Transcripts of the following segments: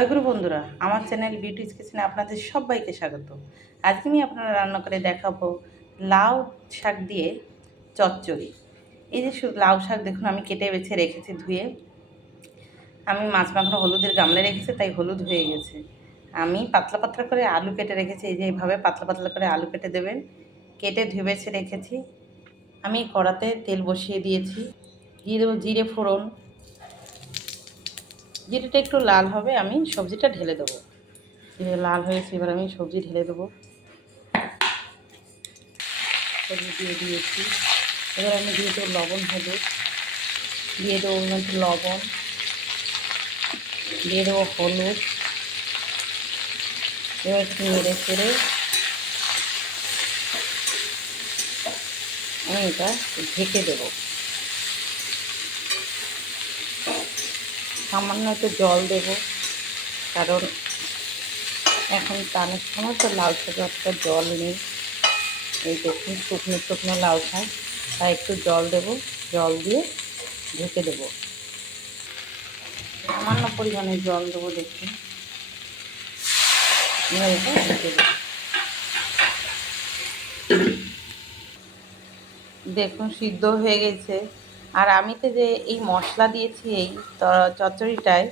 জয়গুরু বন্ধুরা, আমার channel beauties কিচেনে আপনাদের সবাইকে স্বাগত। আজকে আমি আপনারা রান্না করে দেখাবো লাউ শাক দিয়ে চচ্চড়ি। এই যে লাউ শাক দেখুন, আমি কেটে বেছে রেখেছি ধুয়ে। আমি মাছ মাখানো হলুদের গামলে রেখেছি, তাই হলুদ হয়ে গেছে। আমি পাতলা পাতলা করে আলু কেটে রেখেছি। এই যে এইভাবে পাতলা পাতলা করে আলু কেটে দেবেন। কেটে ধুয়ে বেছে রেখেছি। আমি কড়াতে তেল বসিয়ে দিয়েছি, দিয়ে দেবো জিরে ফোড়ন। জিরেটা একটু লাল হবে, আমি সবজিটা ঢেলে দেবো। লাল হয়েছে, এবার আমি সবজি ঢেলে দেবো। সবজি দিয়ে দিয়েছি। এবার আমি দিয়ে দেবো লবণ, হলুদ দিয়ে দেবো, একটু লবণ দিয়ে দেবো, হলুদ। এবার একটু নেড়ে চেড়ে আমি এটা ঢেকে দেবো। সামান্য একটু জল দেবো, কারণ এখন টানের সময় তো লাউ শাকে একটা জল নেই। এই দেখুন শুকনো শুকনো লাউ শাক, তাই একটু জল দেবো। জল দিয়ে ঢেকে দেবো। সামান্য পরিমাণে জল দেবো, দেখুন। এবার এটা ঢেকে দেবো। দেখুন সিদ্ধ হয়ে গেছে। আর আমি তো যে এই মশলা দিয়েছি, এই চচ্চড়িটায়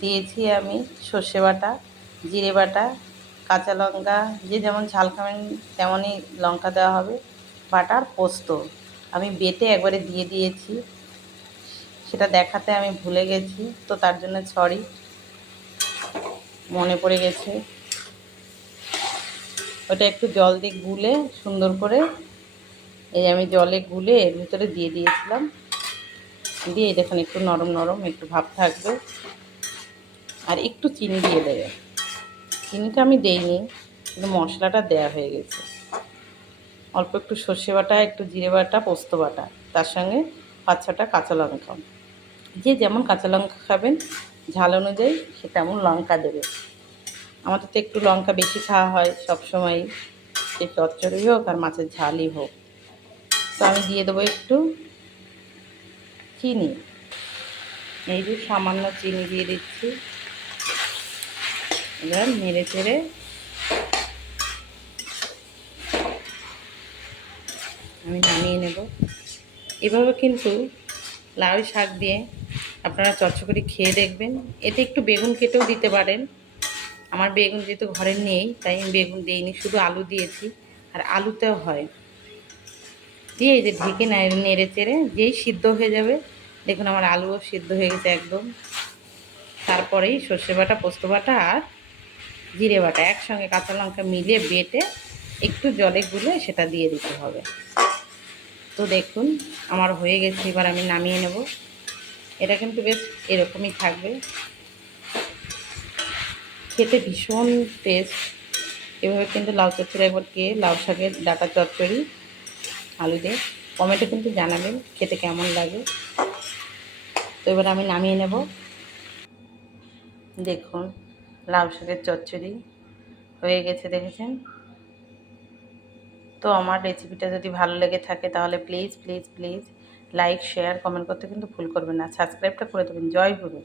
দিয়েছি আমি সর্ষে বাটা, জিরে বাটা, কাঁচা লঙ্কা, যে যেমন ঝাল খাবেন তেমনই লঙ্কা দেওয়া হবে, বাটার পোস্ত আমি বেটে একবারে দিয়ে দিয়েছি। সেটা দেখাতে আমি ভুলে গেছি, তো তার জন্য সরি, মনে পড়ে গেছে। ওটা একটু জল দিয়ে গুলে সুন্দর করে, এই আমি জলে গুলে এর ভিতরে দিয়ে দিয়েছিলাম। দিয়ে দেখুন একটু নরম নরম একটু ভাব থাকবে। আর একটু চিনি দিয়ে দেবে। চিনিটা আমি দেইনি, কিন্তু মশলাটা দেয়া হয়ে গেছে। অল্প একটু সর্ষে বাটা, একটু জিরে বাটা, পোস্ত বাটা, তার সঙ্গে 5-6টা কাঁচা লঙ্কা। যে যেমন কাঁচা লঙ্কা খাবেন ঝাল অনুযায়ী সে তেমন লঙ্কা দেবে। আমাদের তো একটু লঙ্কা বেশি খাওয়া হয় সবসময়ই, সে চচ্চড়ি হোক আর মাছের ঝালই হোক। তো আমি দিয়ে দেবো একটু চিনি। এই যে সামান্য চিনি দিয়ে দিচ্ছি। এবার নেড়ে চেড়ে আমি নামিয়ে নেব। এভাবে কিন্তু লাউ শাক দিয়ে আপনারা চচ্চড়ি খেয়ে দেখবেন। এতে একটু বেগুন কেটেও দিতে পারেন। আমার বেগুন যেহেতু ঘরে নেই, তাই আমি বেগুন দিইনি, শুধু আলু দিয়েছি। আর আলুতেও হয়। দিয়ে এই যে ঢেকে নেড়ে চেড়ে যেই সিদ্ধ হয়ে যাবে, দেখুন আমার আলুও সিদ্ধ হয়ে গেছে একদম। তারপরেই সর্ষে বাটা, পোস্ত বাটা আর জিরে বাটা একসঙ্গে কাঁচা লঙ্কা মিলিয়ে বেটে একটু জলে গুলে সেটা দিয়ে দিতে হবে। তো দেখুন আমার হয়ে গেছে, এবার আমি নামিয়ে নেব। এটা কিন্তু বেশ এরকমই থাকবে, খেতে ভীষণ টেস্ট। এভাবে কিন্তু লাউ চচ্চড়ি একবার খেয়ে, লাউ শাকের ডাঁটা চচ্চড়ি আলু দিয়ে কমেন্টে কিন্তু জানাবেন খেতে কেমন লাগে। তো এবার আমি নামিয়ে নেব। দেখুন লাউ শাকের চচ্চড়ি হয়ে গেছে, দেখেছেন তো। আমার রেসিপিটা যদি ভালো লেগে থাকে তাহলে please please please like, share, comment করতে কিন্তু ভুল করবেন না। সাবস্ক্রাইবটা করে দেবেন। জয় গুরু।